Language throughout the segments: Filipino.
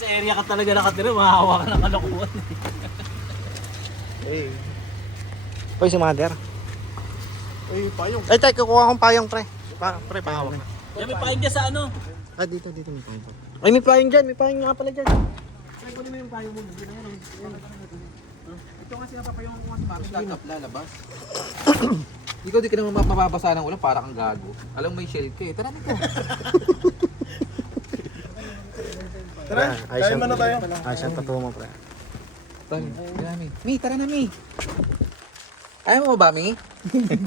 sa area ka talaga nakatira, mahahawa ka ng kalokohan. Eh. Uy, si mother. Uy, payong. Ay, tayo, kukuha akong payong, pre. Pre, pahawak na. Yan, may pahin dyan sa ano. Ah, dito may payong. Ay, may payong dyan. May payong nga pala dyan. Ay, kunin mo yung payong mo. Hindi na yan. Ito nga sinapapayong ko sa bakit lalabas. Ikaw di ka naman mapapasa ng ulan para kang gago. Alam mo may shell ka eh. Tara nito. Tara, kain mo na tayo. Ay, siya totoo mo, pre. Tara, tara Mi. Mi, tara na Mi. Ayaw mo ba Mi? Let's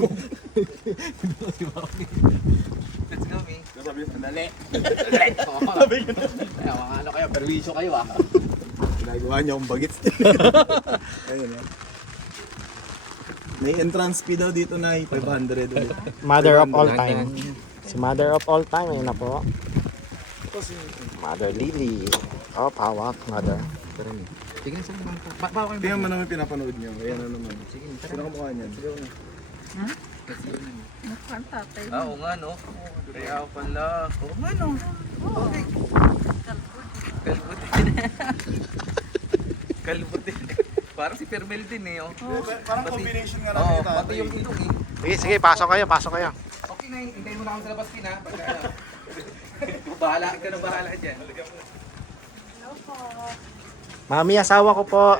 go Mi. Sabi ko, sandali. Sabi ko na. Ay, mga ano kayo, perwisyo kayo ah. Ginagawa niya akong bagits. Ayun yan. May entrance fee daw dito na 500 ulit. Mother of all time. Si mother of all time, ayun na po. Mother Lily. Oh, pawak, mother. Tara Mi. Sige na saan naman. Bawa kayo. Tingnan mo naman pinapanood niyo. Ayan na naman. Sige, tara. Sino kamukha niyan? Sige na. Let's go na Mi. Mukhang tatay. Ah, oo nga no. Kaya pala. Oo nga no. Okay. Kalbutin. Kalbutin. Parang si Permel din eh. Oh. Parang combination nga Oo, natin pati yung ilong eh. Sige, sige, pasok kayo, pasok kayo. Okay na, hintayin mo na kami sa labas Pina. Bahala ka na bahala dyan. Mami, asawa ko po.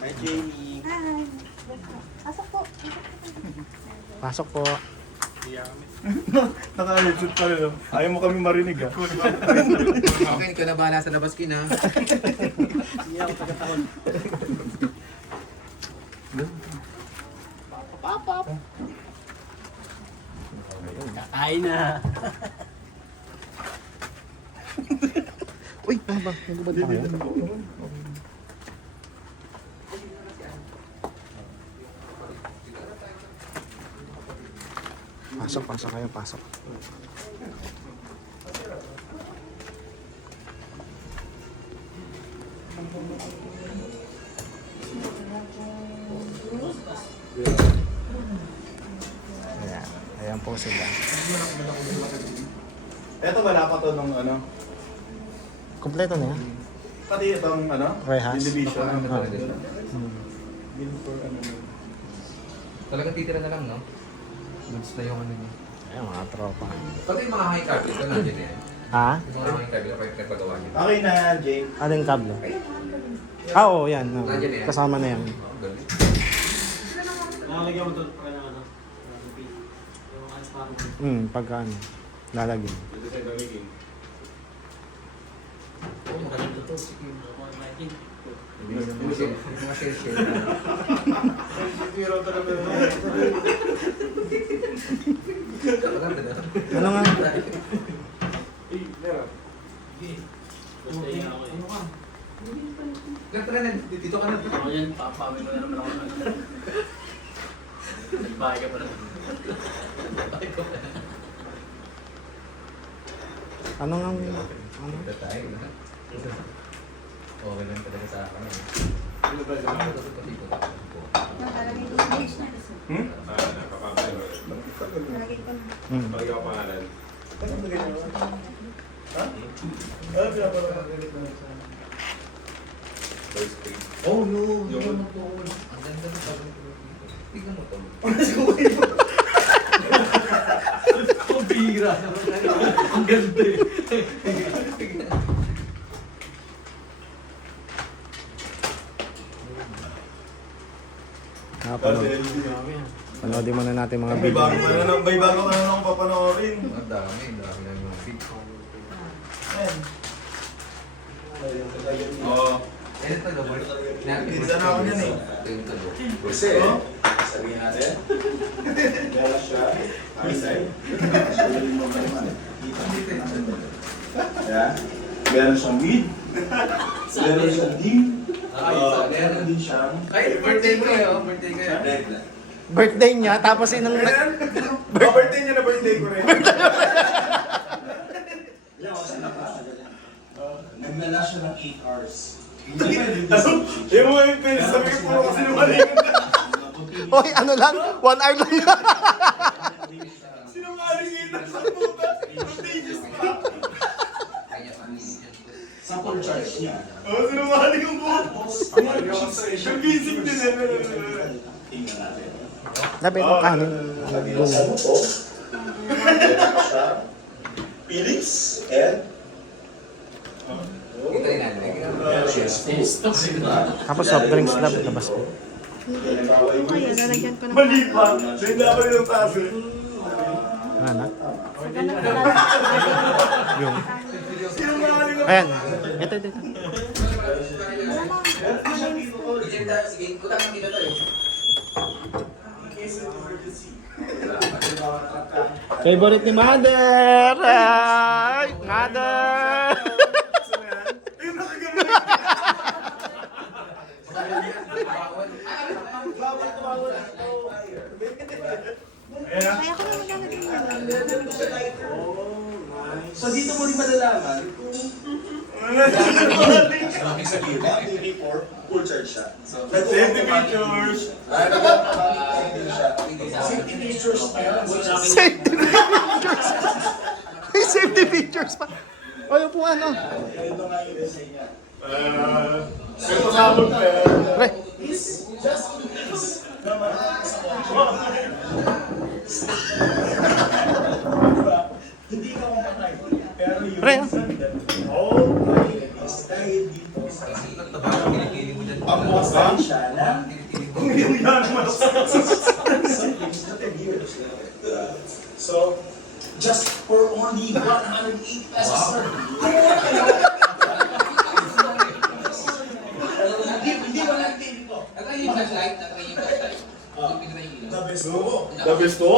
Hi Jamie. Hi. Pasok po. Pasok po. Naka-headset pa rin. Ayaw mo kami marinig ah. Okay, ikaw na bahala sa labas Pina. Hindi ako taga-tahon. Kakain na. Uy, ano ba? Nagubad pa kayo? Pasok, pasok kayo, pasok. Ayan, ayan po sila. Eto wala pa to nung ano. Kompleto na yan. Pati itong ano. Rehas. Yung division. Ah. Bill for ano. Talagang titira na lang, no? Goods na yung ano niya. Ayan, mga tropa. Pati yung mga high carpet, ito nandiyan eh. Ha? Yung mga high carpet, na pagpagawa niya. Okay na, Jake. Ano yung kablo? Ah, oo, yan. Oo. Nandiyan na yan. Kasama na yan. Oh, galing. Nakalagyan mo ito pa ng ano. Yung ice pack. Pagka ano, lalagyan. Oo, magaling ito. Sige, ako ang lighting. Yung mga shell. Maganda na. Ano nga? Basta yan ako eh. Ganito ka na, dito ka na. Ako yan, papawin mo na naman ako. Nagbahay ka pa na. Ano nga? Ano? Ito tayo. Okay lang talaga sa akin. Nakalagay ko sa page na. Nalagay ko na. Ha? Ah, pinapanood. Oh no! Yung magtuon. Ang ganda ng pagod ko dito. Tignan mo to. Ang bira naman. Ang ganda eh. Panoodin muna natin mga May video. bago ka na, may bago ka na akong papanoorin. Ang dami na yung big. Ayan. Oo. Eh, ito no, Bart. Pinsan na ako niyan eh. Ito no. Kasi, sabihin natin, meron siya, outside, yeah. Meron siyang weed, meron siyang deal, meron din siyang Ay, birthday ko eh, oh. Birthday ko eh. red. Birthday niya, tapos inang... Birthday niya na birthday ko rin. Naglala siya ng 8 hours. Yung mga yung pwede sabi ko puro kasi lumaling. Hoy, ano lang? 1 hour lang. Sinungaling ito sa puta. Contagious pa. sa full charge niya. Sinumali yung buhok. Yung gising din tingnan natin. Dapat itong kanin. Lagyan mo po. Felix and Kita rin natin. Tapos soft drinks dapat labas po. Kaya lalagyan ko ng mali pa. Hindi ako yung taso. Ano? Yung. Yung. Ayan. Ito. Sige, utang ng kita tayo. Favorite ni Mother! Ay, Mother! Kaya ko naman lalagyan yan. So dito mo rin malalaman kung ibig sabihin, 24, full charge siya. Safety features! Safety features pa yan. Safety features! May safety features pa. O yung po ano? Ito nga yung design niya. Ito sabon pa yan. Pre, Just in case na diba? Hindi ka mamatay. Pero yung Pre, reason that all is dahil dito sa pambukasan siya na kung yung yan So, just for only 108 pesos sir. Hindi ba natin dito? Nagkain yung flashlight, nagkain yung flashlight. The best to.